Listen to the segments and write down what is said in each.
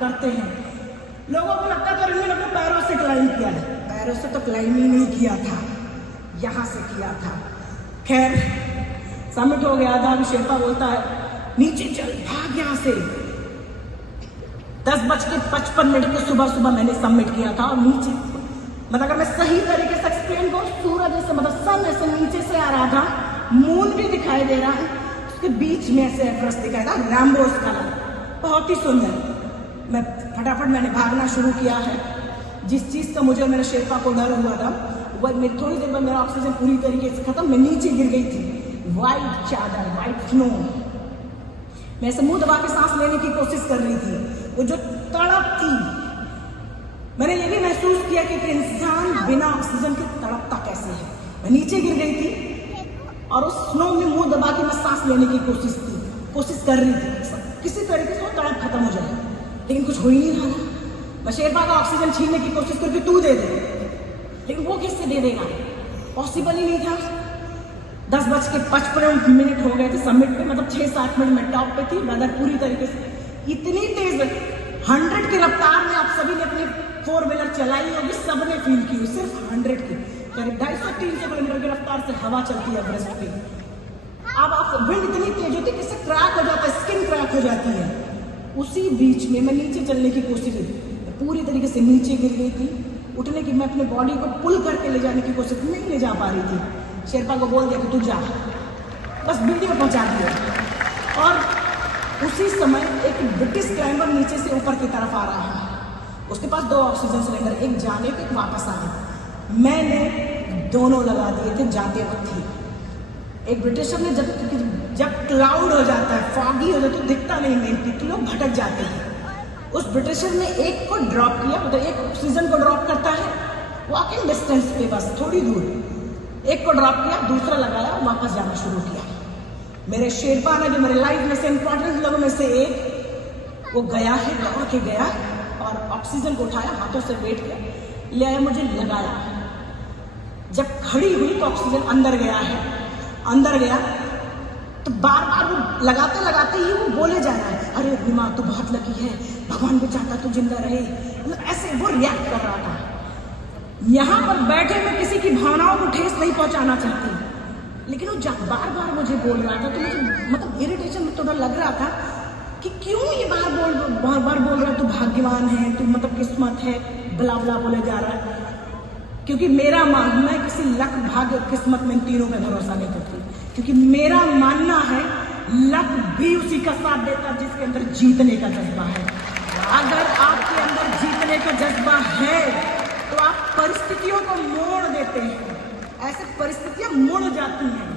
करते हैं। लोगों को लगता है कि अपने पैरों से क्लाइंब किया है, पैरों से तो क्लाइंब ही नहीं किया था, यहाँ से किया था। खैर समिट हो गया था। अभी शेरपा बोलता है नीचे चल, भाग यहाँ से। 10:55 को सुबह सुबह मैंने सबमिट किया था। और नीचे मतलब अगर मैं सही तरीके से एक्सप्लेन करूँ, सूरज ऐसे मतलब सन ऐसे नीचे से आ रहा था, मून भी दिखाई दे रहा है, उसके बीच में ऐसे एवरेस्ट दिखाई था, रैम्बो कलर, बहुत ही सुंदर। मैं फटाफट मैंने भागना शुरू किया है। जिस चीज़ का मुझे मेरे शेरपा को डर हुआ था, वह मेरी थोड़ी देर बाद मेरा ऑक्सीजन पूरी तरीके से खत्म, मैं नीचे गिर गई थी। वाइट चादर, वाइट स्नो, मैं ऐसे मुंह दबा के सांस लेने की कोशिश कर रही थी। वो जो तड़प थी, मैंने ये भी महसूस किया कि इंसान बिना ऑक्सीजन के तड़पता कैसे है। मैं नीचे गिर गई थी और उस स्नो में मुंह दबा के मैं सांस लेने की कोशिश कर रही थी, किसी तरीके से वो तड़प खत्म हो जाए, लेकिन कुछ हो ही नहीं रहा। मैं शेरपा का ऑक्सीजन छीनने की कोशिश करके तू दे दे, लेकिन वो किससे दे देगा, पॉसिबल ही नहीं था। 10:55 हो गए थे सबमिट पे, मतलब 6-7 मिनट में टॉप पे थी। वेदर पूरी तरीके से इतनी तेज 100 की रफ्तार में आप सभी ने अपनी 4 व्हीलर चलाई होगी, सबने फील की, सिर्फ 100 की, करीब 250-300 किलोमीटर की रफ्तार से हवा चलती है एवरेस्ट पे। अब आप विंड इतनी तेज होती है कि इससे क्रैक हो जाता है, स्किन क्रैक हो जाती है। उसी बीच में मैं नीचे चलने की कोशिश की, पूरी तरीके से नीचे गिर गई थी। उठने की, मैं अपने बॉडी को पुल करके ले जाने की कोशिश नहीं ले जा पा रही थी। शेरपा को बोल दिया कि तू जा, बस वीडियो पहुंचा दिया। और उसी समय एक ब्रिटिश क्लाइंबर नीचे से ऊपर की तरफ आ रहा है, उसके पास 2 ऑक्सीजन सिलेंडर, एक जाने पे एक वापस आने। मैंने दोनों लगा दिए थे जाते वक्त ही। एक ब्रिटिशर ने जब क्लाउड हो जाता है, फॉगी हो जाता है, तो दिखता नहीं मेन कि लोग भटक जाते हैं। उस ब्रिटिशर ने एक को ड्रॉप किया, मतलब एक ऑक्सीजन को ड्रॉप करता है वॉकिंग डिस्टेंस पे, बस थोड़ी दूर, एक को ड्रॉप किया, दूसरा लगाया, वापस जाना शुरू किया। मेरे शेरपा ने, जो मेरे लाइफ में से इंपॉर्टेंट लोगों में से एक, वो गया है, दौड़ के गया और ऑक्सीजन को उठाया, हाथों से वेट किया, ले आया, मुझे लगाया। जब खड़ी हुई तो ऑक्सीजन अंदर गया है, अंदर गया तो बार बार वो लगाते लगाते ही वो बोले जा रहा है, अरे रीमा तू बहुत लकी है, भगवान को चाहता तू जिंदा रहे, मतलब ऐसे वो रिएक्ट कर रहा था। यहाँ पर बैठे मैं किसी की भावनाओं को ठेस नहीं पहुंचाना चाहती, लेकिन वो जब बार बार मुझे बोल रहा था तो मुझे मतलब इरिटेशन में थोड़ा लग रहा था कि क्यों ये बार बार बोल रहा है, तू भाग्यवान है, तू मतलब किस्मत है, बला बला बोले जा रहा है। क्योंकि मेरा मानना है किसी लक, भाग्य और किस्मत में इन तीनों में भरोसा नहीं करती, क्योंकि मेरा मानना है लक भी उसी का साथ देता है जिसके अंदर जीतने का जज्बा है। अगर आपके अंदर जीतने का जज्बा है तो आप परिस्थितियों को मोड़ देते हैं। ऐसे परिस्थितियां मुड़ जाती हैं,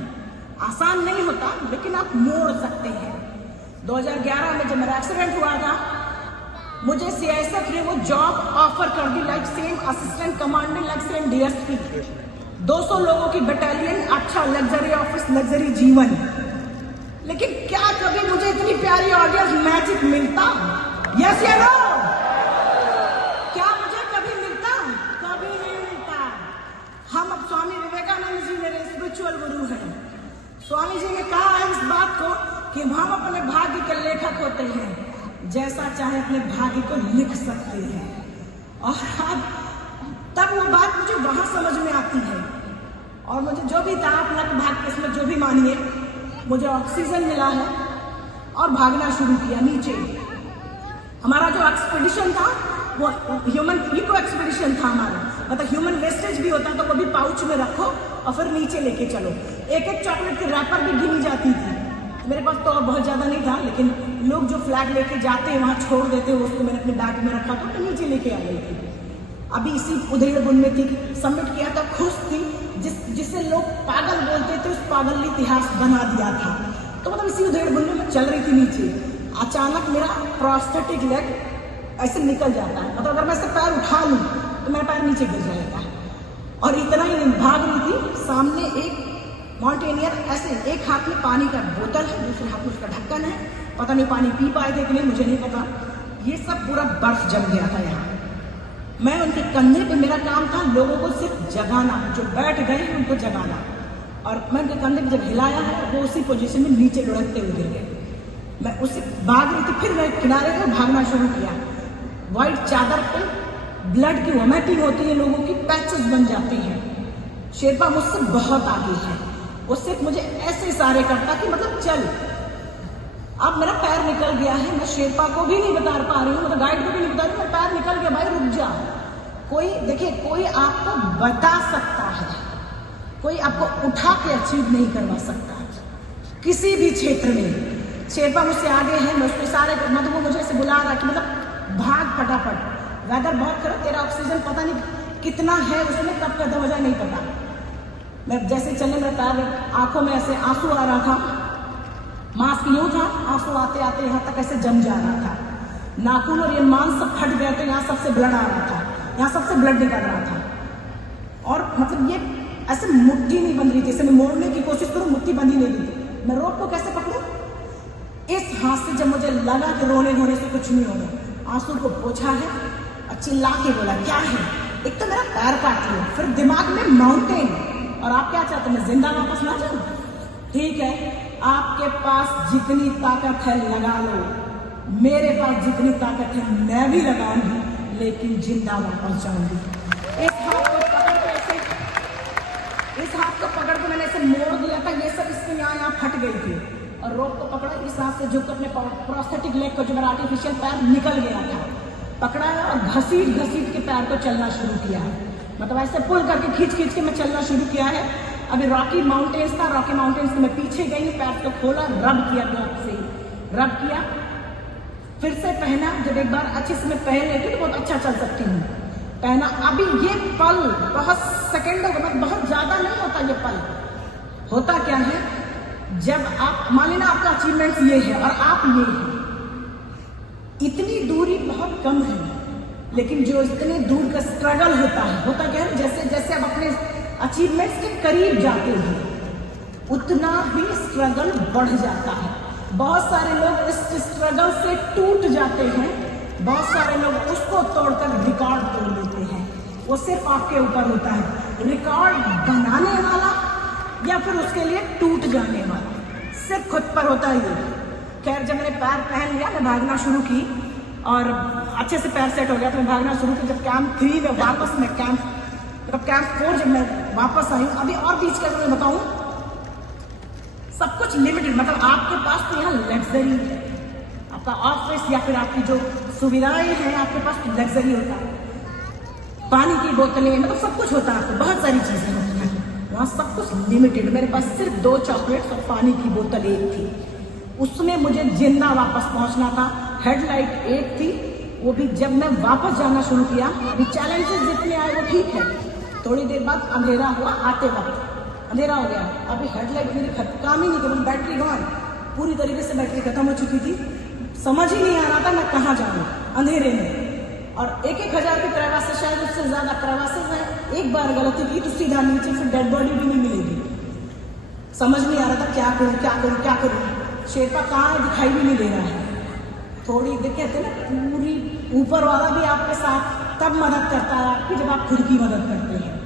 आसान नहीं होता लेकिन आप मोड़ सकते हैं। 2011 में जब मेरा एक्सीडेंट हुआ था, मुझे सीआईएसएफ ने वो जॉब ऑफर कर दी, like same assistant commandant, like same DSP, 200 लोगों की बटालियन, अच्छा लग्जरी ऑफिस, लग्जरी जीवन। लेकिन क्या कभी मुझे इतनी प्यारी ऑडियंस, मैजिक मिलता? यस या नो? क्या मुझे कभी मिलता? कभी नहीं मिलता। हम अब स्वामी विवेकानंद जी मेरे स्पिरिचुअल गुरु हैं। स्वामी जी ने कहा है इस बात को कि हम अपने भाग्य के लेखक होते हैं, जैसा चाहे अपने भाग्य को लिख सकते हैं। और अब तब वो बात मुझे वहां समझ में आती है। और मुझे जो भी था, आप लक भाग्य किस्मत जो भी मानिए, मुझे ऑक्सीजन मिला है और भागना शुरू किया नीचे। हमारा जो एक्सपीडिशन था वो ह्यूमन इको एक्सपीडिशन था हमारा, मतलब ह्यूमन वेस्टेज भी होता तो वो भी पाउच में रखो और फिर नीचे लेके चलो। एक एक चॉकलेट की रैपर भी गिनी जाती थी। मेरे पास तो और बहुत ज़्यादा नहीं था, लेकिन लोग जो फ्लैग लेके जाते हैं वहाँ छोड़ देते हैं, उसको मैंने अपने बैग में रखा था, तो नीचे लेके आ गई थी। अभी इसी उधेड़बुन में थी, सबमिट किया था, खुश थी, जिसे लोग पागल बोलते थे, उस पागल ने इतिहास बना दिया था। तो मतलब इसी उधेड़बुन में मैं चल रही थी नीचे, अचानक मेरा प्रोस्थेटिक लेग ऐसे निकल जाता है, मतलब अगर मैं इसे पैर उठा लूँ तो मेरा पैर नीचे गिर जाएगा। और इतना ही नहीं, भाग रही थी, सामने एक माउंटेनियर ऐसे एक हाथ में पानी का बोतल है, दूसरे हाथ में उसका ढक्कन है, पता नहीं पानी पी पाए थे कि नहीं, मुझे नहीं पता। ये सब पूरा बर्फ जम गया था यहाँ। मैं उनके कंधे पे, मेरा काम था लोगों को सिर्फ जगाना, जो बैठ गए उनको जगाना। और मैं उनके कंधे पे जब हिलाया है, वो उसी पोजीशन में नीचे लुढ़कते हुए गिर गए। मैं उससे भाग रही थी, फिर मैं किनारे को भागना शुरू किया। व्हाइट चादर पे ब्लड की वॉमिटिंग होती है, लोगों की पैचेस बन जाते हैं। शेरपा मुझसे बहुत आगे है, वो सिर्फ मुझे ऐसे इशारे करता कि मतलब चल। अब मेरा पैर निकल गया है, मैं शेरपा को भी नहीं बता पा रही हूँ, मतलब गाइड को भी नहीं बता रही हूँ, मेरा पैर निकल गया, भाई रुक जा। कोई देखिए, कोई आपको बता सकता है, कोई आपको उठा के अचीव नहीं करवा सकता किसी भी क्षेत्र में। शेरपा मुझसे आगे है, मैं उसको इशारे मतलब वो मुझे ऐसे बुला रहा कि मतलब भाग फटाफट, वेदर बहुत खराब, तेरा ऑक्सीजन पता नहीं कितना है उसमें, कब का दर्जा नहीं पता। मैं जैसे चलने, मेरा पैर, आंखों में ऐसे आंसू आ रहा था, मास्क यूं था, आंसू आते आते यहाँ तक ऐसे जम जा रहा था, नाखून और ये मांस सब फट गए थे, यहाँ सबसे ब्लड आ रहा था, यहाँ सबसे ब्लड निकल रहा था। और मतलब ये ऐसे मुट्ठी नहीं बंध रही थी, जैसे मैं मोड़ने की कोशिश करूँ, मुट्ठी बंधी नहीं रही थी। मैं रोप को कैसे पकड़ूं? इस हाथ से जब मुझे लगा कि रोने धोने से कुछ नहीं होगा, आंसू को पोछा है और चिल्ला के बोला क्या है, एक तो मेरा पैर काट लिया, फिर दिमाग में माउंटेन, और आप क्या चाहते हैं मैं जिंदा वापस ना जाऊं? ठीक है, आपके पास जितनी ताकत है लगा लो, मेरे पास जितनी ताकत है मैं भी लगाऊंगी, लेकिन जिंदा वापस जाऊंगी। इस हाथ को पकड़ के ऐसे, इस हाथ को पकड़ के मैंने ऐसे मोड़ दिया था, ये सब इसके यहाँ फट गई थी, और रोप को पकड़ा, इस हाथ से झुक अपने प्रोस्थेटिक लेग को, जो मेरा आर्टिफिशियल पैर निकल गया था, पकड़ा और घसीट घसीट के पैर को चलना शुरू किया, मतलब ऐसे पुल करके खींच खींच के मैं चलना शुरू किया है। अभी रॉकी माउंटेन्स था, रॉकी माउंटेन्स के मैं पीछे गई, पैर को खोला, रब किया, ग्लव से रब किया, फिर से पहना। जब एक बार अच्छे से मैं पहन लेती हूँ तो बहुत अच्छा चल सकती हूँ, पहना। अभी ये पल बहुत सेकेंडों का, मतलब बहुत ज्यादा नहीं होता ये पल। होता क्या है, जब आप मान लेना आपका अचीवमेंट ये है और आप ये है, इतनी दूरी बहुत कम है, लेकिन जो इतनी दूर का स्ट्रगल होता क्या है, जैसे जैसे आप अपने अचीवमेंट्स के करीब जाते हैं उतना ही स्ट्रगल बढ़ जाता है। बहुत सारे लोग इस स्ट्रगल से टूट जाते हैं, बहुत सारे लोग उसको तोड़कर रिकॉर्ड तोड़ देते हैं। वो सिर्फ आपके ऊपर होता है, रिकॉर्ड बनाने वाला या फिर उसके लिए टूट जाने वाला, सिर्फ खुद पर होता है ये। खैर, जब मैंने पैर पहन लिया, मैं भागना शुरू की और अच्छे से पैर सेट हो गया तो मैं भागना शुरू की। जब कैंप 3 में वापस मैं कैंप 4 जब मैं वापस आई, अभी और बीच का मैं बताऊं, सब कुछ लिमिटेड, मतलब आपके पास तो यहाँ लग्जरी है, आपका ऑफिस या फिर आपकी जो सुविधाएं हैं, आपके पास लग्जरी होता है, पानी की बोतलें, मतलब सब कुछ होता है, आपको बहुत सारी चीजें होती हैं। वहाँ सब कुछ लिमिटेड, मेरे पास सिर्फ 2 चॉकलेट्स और पानी की बोतल एक थी, उसमें मुझे जिंदा वापस पहुंचना था। हेडलाइट एक थी, वो भी जब मैं वापस जाना शुरू किया, अभी चैलेंजेस जितने आए वो ठीक है, थोड़ी देर बाद अंधेरा हुआ, आते वक्त अंधेरा हो गया, अभी हेडलाइट मेरी काम ही नहीं कर, बैटरी गॉन, पूरी तरीके से बैटरी खत्म हो चुकी थी, समझ ही नहीं आ रहा था मैं कहाँ जाऊँ अंधेरे में। और 1,000 के प्रवास से, शायद उससे ज्यादा प्रवास में एक बार गलती की तो सीधा नीचे से डेड बॉडी भी नहीं मिलेगी, समझ नहीं आ रहा था क्या करूँ क्या करूँ क्या करूँ। शेरपा कहाँ दिखाई भी नहीं दे रहा है, थोड़ी देखे थे ना, पूरी ऊपर वाला भी आपके साथ तब मदद करता है आपकी जब आप खुद की मदद करते हैं।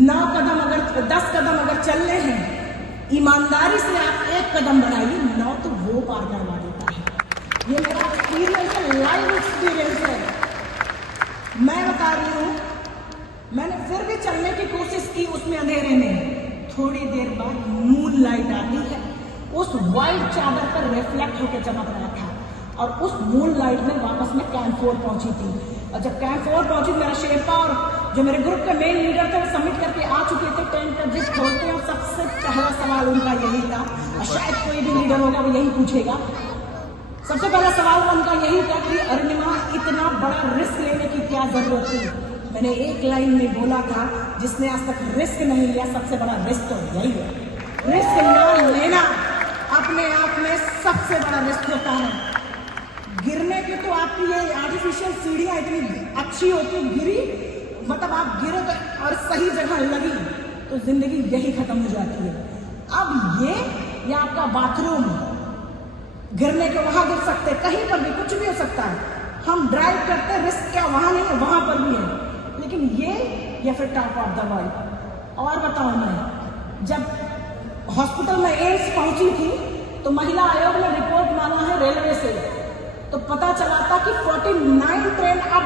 9 कदम अगर 10 कदम अगर चलने हैं, ईमानदारी से आप 1 कदम बढ़ाइए, 9 तो वो पार करवा देता है। ये मेरा एक्सपीरियंस है, लाइव एक्सपीरियंस है, मैं बता रही हूँ। मैंने फिर भी चलने की कोशिश की उसमें अंधेरे में, थोड़ी देर बाद मून लाइट आती है, उस व्हाइट चादर पर रिफ्लेक्ट होकर चमक रहा था, और उस मून लाइट में वापस मैं कैंप 4 पहुंची थी। और जब कैंप 4 पहुंची, मेरा शेरपा और जो मेरे ग्रुप के मेन लीडर थे वो सबमिट करके आ चुके थे। टेंट का जिप खोलते हैं, सबसे पहला सवाल उनका यही था, और शायद कोई भी लीडर होगा वो यही पूछेगा, सबसे पहला सवाल उनका यही था कि अरुणिमा इतना बड़ा रिस्क लेने की क्या जरूरत थी। मैंने एक लाइन में बोला था, जिसने आज तक रिस्क नहीं लिया सबसे बड़ा रिस्क तो यही है। रिस्क ना लेना अपने आप में सबसे बड़ा रिस्क होता है। गिरने की तो आपकी ये आर्टिफिशियल सीढ़ियां इतनी अच्छी होती, गिरी मतलब आप गिरे तो और सही जगह लगी तो जिंदगी यही खत्म हो जाती है। अब ये आपका बाथरूम, गिरने के वहां गिर सकते, कहीं पर भी कुछ भी हो सकता है। हम ड्राइव करते, रिस्क क्या वहां नहीं है, वहां पर भी है, लेकिन ये या फिर टॉप ऑफ द वर्ल्ड। और बताऊं, मैं जब हॉस्पिटल में एम्स पहुंची थी तो महिला आयोग ने रिपोर्ट मांगा है रेलवे से, तो पता चला था कि 49 ट्रेन देन अब